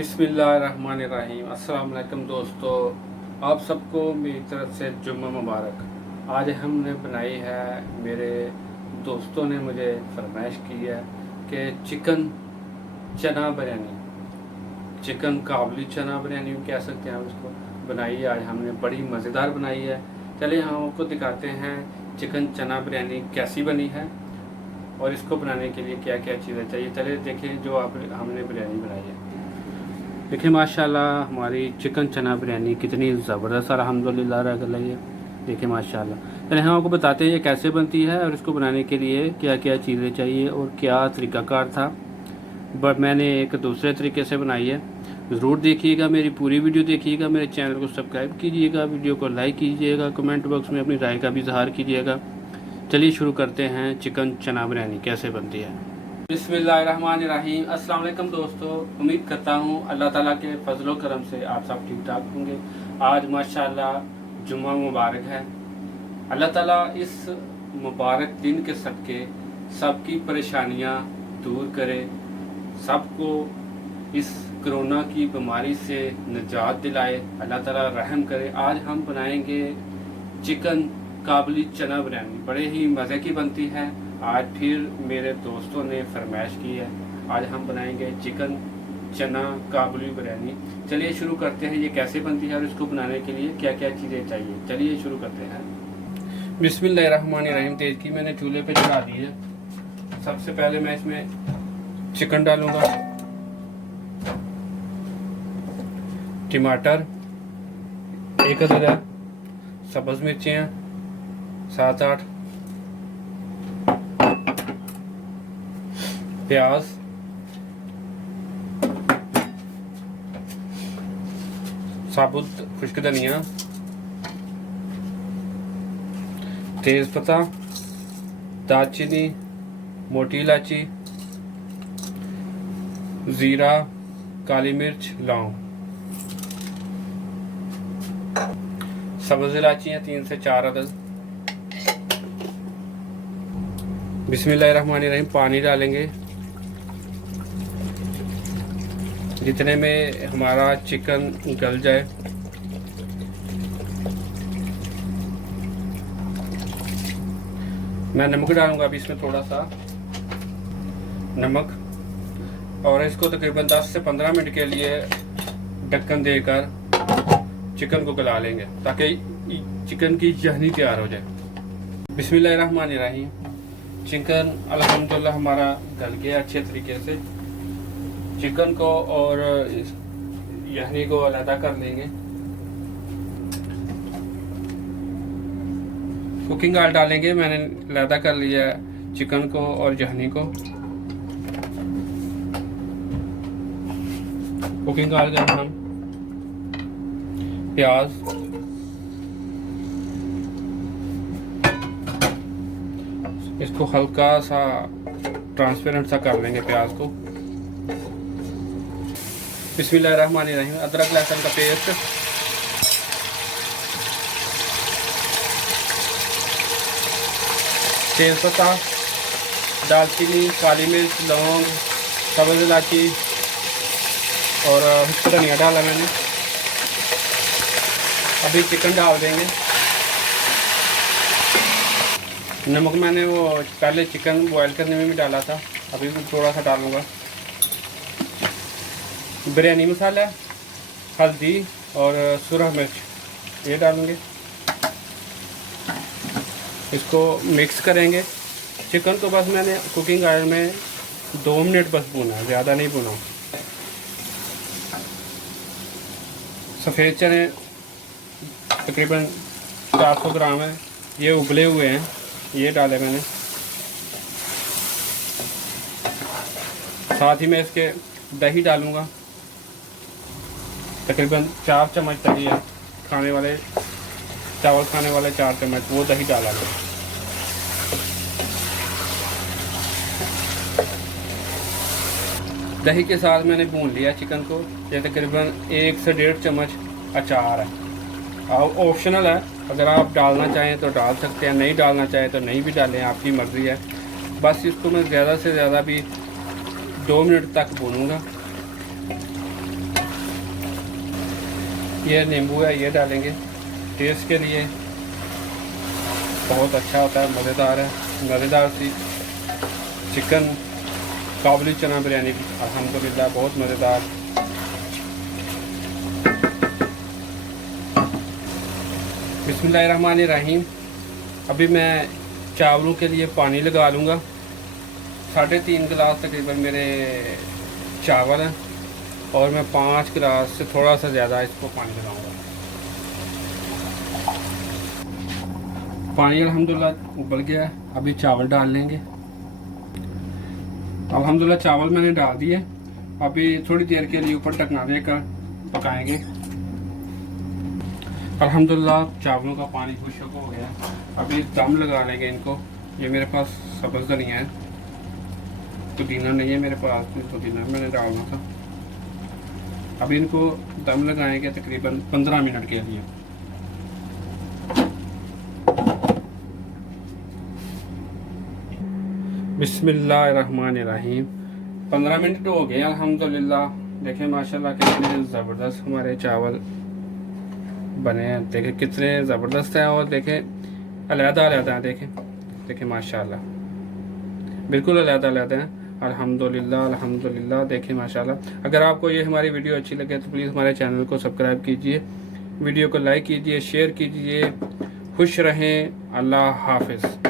बिस्मिल्लाहिर्रहमानिर्रहीम। अस्सलाम वालेकुम दोस्तों, आप सबको मेरी तरफ से जुम्मा मुबारक। आज हमने बनाई है, मेरे दोस्तों ने मुझे फरमाइश की है कि चिकन चना बिरयानी, चिकन काबुली चना बिरयानी कह सकते हैं आप इसको, बनाई है आज हमने, बड़ी मज़ेदार बनाई है। चलिए हम आपको दिखाते हैं चिकन चना बिरयानी कैसी बनी है और इसको बनाने के लिए क्या क्या चीज़ें चाहिए। चलिए देखें जो हमने बिरयानी बनाई है। देखिए माशाल्लाह हमारी चिकन चना बिरयानी कितनी ज़बरदस्त अल्हम्दुलिल्लाह रह गई है। देखिए माशाल्लाह। पहले हम आपको बताते हैं ये कैसे बनती है और इसको बनाने के लिए क्या क्या चीज़ें चाहिए और क्या तरीक़ाकार था। बट मैंने एक दूसरे तरीके से बनाई है। ज़रूर देखिएगा, मेरी पूरी वीडियो देखिएगा, मेरे चैनल को सब्सक्राइब कीजिएगा, वीडियो को लाइक कीजिएगा, कमेंट बॉक्स में अपनी राय का भी इज़हार कीजिएगा। चलिए शुरू करते हैं चिकन चना बिरयानी कैसे बनती है। बिस्मिल्लाहिर्रहमानिर्रहीम। अस्सलाम वालेकुम दोस्तों, उम्मीद करता हूँ अल्लाह ताला के फजलो करम से आप सब ठीक ठाक होंगे। आज माशाल्लाह जुम्मा मुबारक है। अल्लाह ताला इस मुबारक दिन के सदके सबकी परेशानियाँ दूर करे, सबको इस कोरोना की बीमारी से निजात दिलाए, अल्लाह ताला रहम करे। आज हम बनाएंगे चिकन काबुली चना बिरयानी, बड़े ही मज़े की बनती है। आज फिर मेरे दोस्तों ने फरमाइश की है, आज हम बनाएंगे चिकन चना काबुली बिरयानी। चलिए शुरू करते हैं ये कैसे बनती है और इसको बनाने के लिए क्या क्या चीज़ें चाहिए। चलिए शुरू करते हैं। बिस्मिल्लाहिर्रहमानिर्रहीम। तेज़ की मैंने चूल्हे पे चढ़ा दी है। सबसे पहले मैं इसमें चिकन डालूंगा, टमाटर, एक अदद सब्ज़ मिर्चियाँ 7-8, प्याज, साबुत खुश्क धनिया, तेज पत्ता, दालचीनी, मोटी इलायची, ज़ीरा, काली मिर्च, लौंग, सब्ज़ इलायचियाँ 3 से 4 अदद। बिस्मिल्लाहिर्रहमानिर्रहीम। पानी डालेंगे जितने में हमारा चिकन गल जाए। मैं नमक डालूंगा अभी इसमें, थोड़ा सा नमक, और इसको तकरीबन 10 से 15 मिनट के लिए ढक्कन देकर चिकन को गला लेंगे ताकि चिकन की यखनी तैयार हो जाए। बिस्मिल्लाहिर्रहमानिर्रहीम। चिकन अल्हम्दुलिल्लाह हमारा गल गया अच्छे तरीके से। चिकन को और यखनी को अलग कर लेंगे। कुकिंग ऑयल डालेंगे, मैंने अलग कर लिया चिकन को और यखनी को। कुकिंग ऑयल के हम प्याज, इसको हल्का सा ट्रांसपेरेंट सा कर लेंगे प्याज को। बिस्मिल्लाहिर्रहमानिर्रहीम। अदरक लहसुन का पेस्ट, तेज़पत्ता, दालचीनी, काली मिर्च, लौंग, सब्ज़ इलायची और खुश्क धनिया डाला मैंने। अभी चिकन डाल देंगे। नमक मैंने वो पहले चिकन बॉयल करने में भी डाला था, अभी भी थोड़ा सा डालूंगा। बिरयानी मसाला, हल्दी और सुरख मिर्च ये डालूंगे। इसको मिक्स करेंगे। चिकन को बस मैंने कुकिंग ऑयल में 2 मिनट बस भूना, ज़्यादा नहीं भूना। सफ़ेद चने तकरीबन 400 ग्राम है, ये उबले हुए हैं, ये डाले मैंने। साथ ही मैं इसके दही डालूंगा, तकरीबन 4 चम्मच दही है, खाने वाले चावल खाने वाले 4 चम्मच वो दही डाला मैं। दही के साथ मैंने भून लिया चिकन को। ये तकरीबन 1 से 1.5 चम्मच अचार है, ऑप्शनल है, अगर आप डालना चाहें तो डाल सकते हैं, नहीं डालना चाहें तो नहीं भी डालें, आपकी मर्ज़ी है। बस इसको मैं ज़्यादा से ज़्यादा भी 2 मिनट तक भूनूंगा। ये नींबू है, ये डालेंगे टेस्ट के लिए, बहुत अच्छा होता है, मज़ेदार है। मज़ेदार सी चिकन काबुली चना बिरयानी भी अल्हम्दुलिल्लाह बहुत मज़ेदार। बिस्मिल्लाहिर्रहमानिर्रहीम। अभी मैं चावलों के लिए पानी लगा लूँगा। 3.5 गिलास तकरीबन मेरे चावल हैं और मैं 5 गिलास से थोड़ा सा ज़्यादा इसको पानी लगाऊंगा। पानी अल्हम्दुलिल्लाह उबल गया है, अभी चावल डाल लेंगे। अल्हम्दुलिल्लाह चावल मैंने डाल दिए। अभी थोड़ी देर के लिए ऊपर ढकना देकर पकाएंगे। अल्हम्दुलिल्लाह चावलों का पानी खुश्क हो गया, अभी दम लगा लेंगे इनको। ये मेरे पास सब्ज़ धनिया है, पुदीना नहीं है मेरे पास, पुदीना मैंने डालना था। अभी इनको दम लगाएंगे तकरीबन 15 मिनट के लिए। बिस्मिल्लाहिर्रहमानिर्रहीम। 15 मिनट हो गए अल्हम्दुलिल्लाह। देखें माशाल्लाह कितने ज़बरदस्त हमारे चावल बने हैं, देखें कितने ज़बरदस्त हैं और देखें अलग-अलग हैं। देखें माशाल्लाह बिल्कुल अलग-अलग हैं। अल्हम्दुलिल्लाह अल्हम्दुलिल्लाह। देखें माशाल्लाह। अगर आपको ये हमारी वीडियो अच्छी लगे तो प्लीज़ हमारे चैनल को सब्सक्राइब कीजिए, वीडियो को लाइक कीजिए, शेयर कीजिए। खुश रहें। अल्लाह हाफिज़।